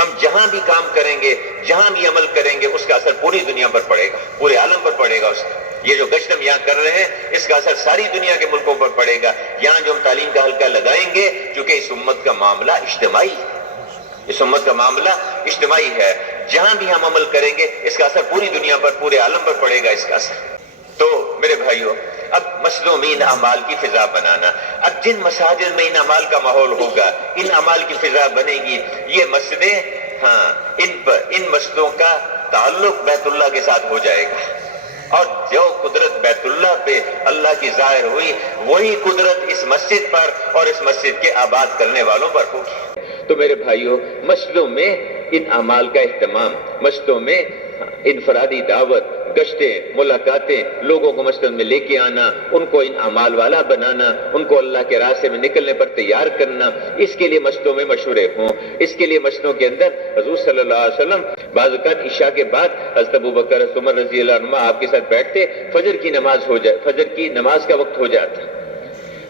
ہم جہاں بھی کام کریں گے، جہاں بھی عمل کریں گے، اس کا اثر پوری دنیا پر پڑے گا، پورے عالم پر پڑے گا اس کا۔ یہ جو گشت ہم یہاں کر رہے ہیں، اس کا اثر ساری دنیا کے ملکوں پر پڑے گا۔ یہاں جو ہم تعلیم کا حلقہ لگائیں گے، چونکہ اس امت کا معاملہ اجتماعی ہے، اس امت کا معاملہ اجتماعی ہے، جہاں بھی ہم عمل کریں گے اس کا اثر پوری دنیا پر، پورے عالم پر پڑے گا اس کا اثر۔ تو میرے بھائیو، اب مسجدوں میں ان اعمال کی فضا بنانا، اب جن مساجد میں ان اعمال کا ماحول ہوگا، ان اعمال کی فضا بنے گی، یہ مسجدیں، ہاں، ان مسجدوں کا تعلق بیت اللہ کے ساتھ ہو جائے گا، اور جو قدرت بیت اللہ پہ اللہ کی ظاہر ہوئی، وہی قدرت اس مسجد پر اور اس مسجد کے آباد کرنے والوں پر ہوگی۔ تو میرے بھائیو، مسجدوں میں ان اعمال کا اہتمام، مسجدوں میں انفرادی دعوت، گشتیں، ملاقاتیں، لوگوں کو مسجد میں لے کے آنا، ان کو ان اعمال والا بنانا، ان کو اللہ کے راستے میں نکلنے پر تیار کرنا، اس کے لیے مسجدوں میں مشورے ہوں۔ اس کے لیے مسجدوں کے اندر حضور صلی اللہ علیہ وسلم بعض اوقات عشاء کے بعد حضرت ابوبکر عمر رضی اللہ عنہ آپ کے ساتھ بیٹھتے، فجر کی نماز ہو جائے، فجر کی نماز کا وقت ہو جاتا،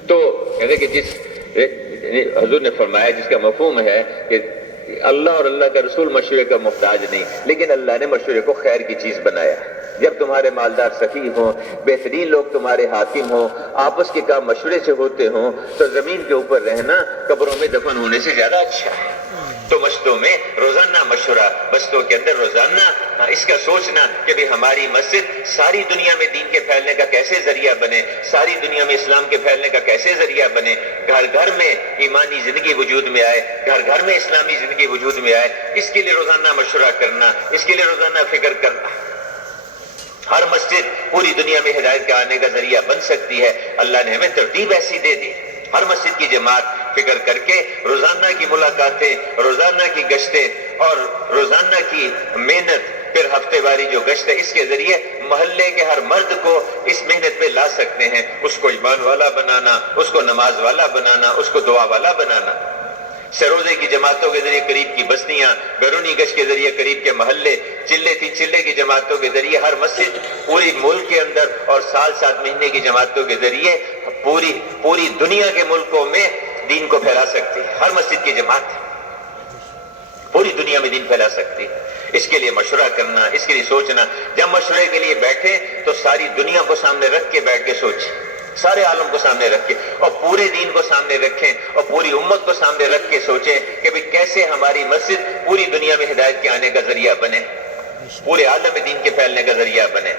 تو کہتے کہ جس حضور نے فرمایا، جس کا مفہوم ہے کہ اللہ اور اللہ کا رسول مشورے کا محتاج نہیں، لیکن اللہ نے مشورے کو خیر کی چیز بنایا۔ جب تمہارے مالدار سخی ہوں، بہترین لوگ تمہارے حاکم ہوں، آپس کے کام مشورے سے ہوتے ہوں، تو زمین کے اوپر رہنا قبروں میں دفن ہونے سے زیادہ اچھا ہے۔ تو مسجدوں میں روزانہ مشورہ، مسجدوں کے اندر روزانہ اس کا سوچنا کہ بھی ہماری مسجد ساری دنیا میں دین کے پھیلنے کا کیسے ذریعہ بنے، ساری دنیا میں اسلام کے پھیلنے کا کیسے ذریعہ بنے، گھر گھر میں ایمانی زندگی وجود میں آئے، گھر گھر میں اسلامی زندگی وجود میں آئے، اس کے لیے روزانہ مشورہ کرنا، اس کے لیے روزانہ فکر کرنا۔ ہر مسجد پوری دنیا میں ہدایت کے آنے کا ذریعہ بن سکتی ہے، اللہ نے ہمیں ترتیب ایسی دے دی۔ ہر مسجد کی جماعت فکر کر کے روزانہ کی ملاقاتیں، روزانہ کی گشتیں اور روزانہ کی محنت، پھر ہفتے واری جو گشت ہے، اس کے ذریعے محلے کے ہر مرد کو اس محنت پہ لا سکتے ہیں، اس کو ایمان والا بنانا، اس کو نماز والا بنانا، اس کو دعا والا بنانا۔ سروزے کی جماعتوں کے ذریعے قریب کی بستیاں، بیرونی گشت کے ذریعے قریب کے محلے، چلے تین چلے کی جماعتوں کے ذریعے ہر مسجد پوری ملک کے اندر، اور سال 7 مہینے کی جماعتوں کے ذریعے پوری دنیا کے ملکوں میں دین کو پھیلا سکتی ہے۔ ہر مسجد کی جماعت پوری دنیا میں دین پھیلا سکتی ہے۔ اس کے لیے مشورہ کرنا، اس کے لیے سوچنا۔ جب مشورے کے لیے بیٹھے تو ساری دنیا کو سامنے رکھ کے بیٹھ کے سوچیں، سارے عالم کو سامنے رکھ کے، اور پورے دین کو سامنے رکھیں، اور پوری امت کو سامنے رکھ کے سوچیں کہ بھی کیسے ہماری مسجد پوری دنیا میں ہدایت کے آنے کا ذریعہ بنے، پورے عالم میں دین کے پھیلنے کا ذریعہ بنے۔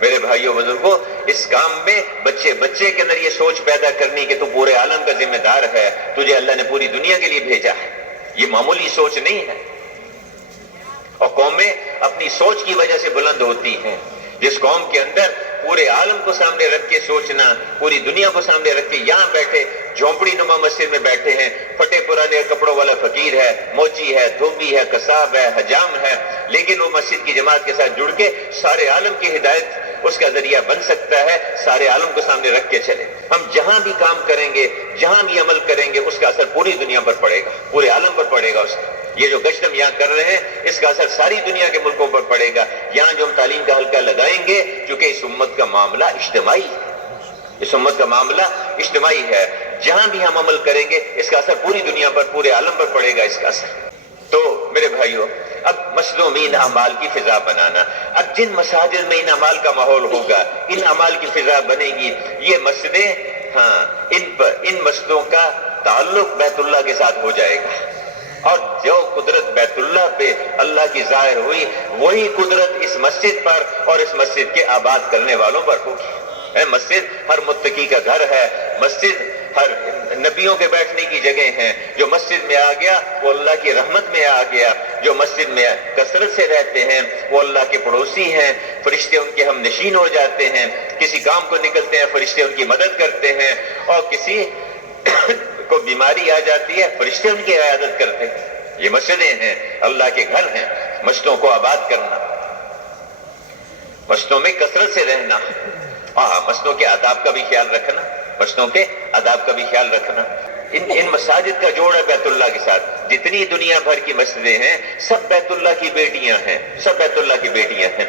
میرے بھائیوں بزرگوں، اس کام میں بچے کے اندر یہ سوچ پیدا کرنی کہ تو پورے عالم کا ذمہ دار ہے، تجھے اللہ نے پوری دنیا کے لیے بھیجا ہے، یہ معمولی سوچ نہیں ہے۔ اور قومیں اپنی سوچ کی وجہ سے بلند ہوتی ہیں۔ جس قوم کے اندر پورے عالم کو سامنے رکھ کے سوچنا، پوری دنیا کو سامنے رکھ کے یہاں بیٹھے جھونپڑی نما مسجد میں بیٹھے ہیں، پھٹے پرانے کپڑوں والا فقیر ہے، موچی ہے، دھوبی ہے، قصاب ہے، حجام ہے، لیکن وہ مسجد کی جماعت کے ساتھ جڑ کے سارے عالم کی ہدایت اس کا ذریعہ بن سکتا ہے، سارے عالم کو سامنے رکھ کے چلے۔ ہم جہاں بھی کام کریں گے، جہاں بھی عمل کریں گے، اس کا اثر پوری دنیا پر پڑے گا، پورے عالم پر پڑے گا اس کا۔ یہ جو گشت ہم یہاں کر رہے ہیں، اس کا اثر ساری دنیا کے ملکوں پر پڑے گا۔ یہاں جو ہم تعلیم کا حلقہ لگائیں گے، چونکہ اس امت کا معاملہ اجتماعی ہے، اس امت کا معاملہ اجتماعی ہے، جہاں بھی ہم عمل کریں گے اس کا اثر پوری دنیا پر، پورے عالم پر پڑے گا اس کا اثر۔ تو میرے بھائیو، اب مسجدوں میں ان اعمال کی فضا بنانا، اب جن مساجد میں ان اعمال کا ماحول ہوگا، ان اعمال کی فضا بنے گی، یہ مسجدیں، ہاں، ان مسجدوں کا تعلق بیت اللہ کے ساتھ ہو جائے گا، اور جو قدرت بیت اللہ پہ اللہ کی ظاہر ہوئی، وہی قدرت اس مسجد پر اور اس مسجد کے آباد کرنے والوں پر ہوگی۔ مسجد ہر متقی کا گھر ہے، مسجد ہر نبیوں کے بیٹھنے کی جگہ ہیں۔ جو مسجد میں آ گیا وہ اللہ کی رحمت میں آ گیا، جو مسجد میں کثرت سے رہتے ہیں وہ اللہ کے پڑوسی ہیں، فرشتے ان کے ہم نشین ہو جاتے ہیں، کسی کام کو نکلتے ہیں فرشتے ان کی مدد کرتے ہیں، اور کسی کو بیماری آ جاتی ہے فرشتے ان کی عیادت کرتے ہیں۔ یہ مسجدیں ہیں، اللہ کے گھر ہیں۔ مسجدوں کو آباد کرنا، مسجدوں میں کثرت سے رہنا، مسجدوں کے آداب کا بھی خیال رکھنا، مسجدوں کے آداب کا بھی خیال رکھنا۔ ان مساجد کا جوڑ ہے بیت اللہ کے ساتھ. جتنی دنیا بھر کی مسجدیں ہیں سب بیت اللہ کی بیٹیاں ہیں، سب بیت اللہ کی بیٹیاں ہیں.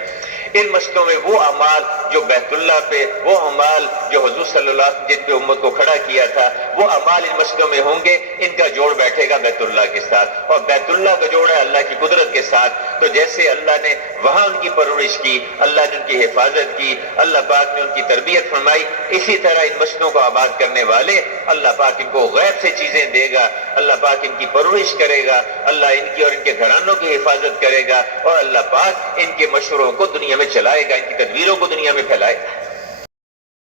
ان مسجدوں میں وہ اعمال جو بیت اللہ پہ، وہ اعمال جو حضور صلی اللہ علیہ وسلم جن پہ امت کو کھڑا کیا تھا، وہ اعمال ان مسجدوں میں ہوں گے. ان کا جوڑ بیٹھے گا بیت اللہ کے ساتھ، اور بیت اللہ کا جوڑ ہے اللہ کی قدرت کے ساتھ. تو جیسے اللہ نے وہاں ان کی پرورش کی، اللہ نے ان کی حفاظت کی، اللہ پاک نے ان کی تربیت فرمائی، اسی طرح ان مسجدوں کو آباد کرنے والے اللہ پاک ان کو غیب سے چیزیں دے گا. اللہ پاک ان کی پرورش کرے گا، اللہ ان کی اور ان کے گھرانوں کی حفاظت کرے گا، اور اللہ پاک ان کے مشوروں کو دنیا میں چلائے گا، ان کی تدبیروں کو دنیا میں پھیلائے گا.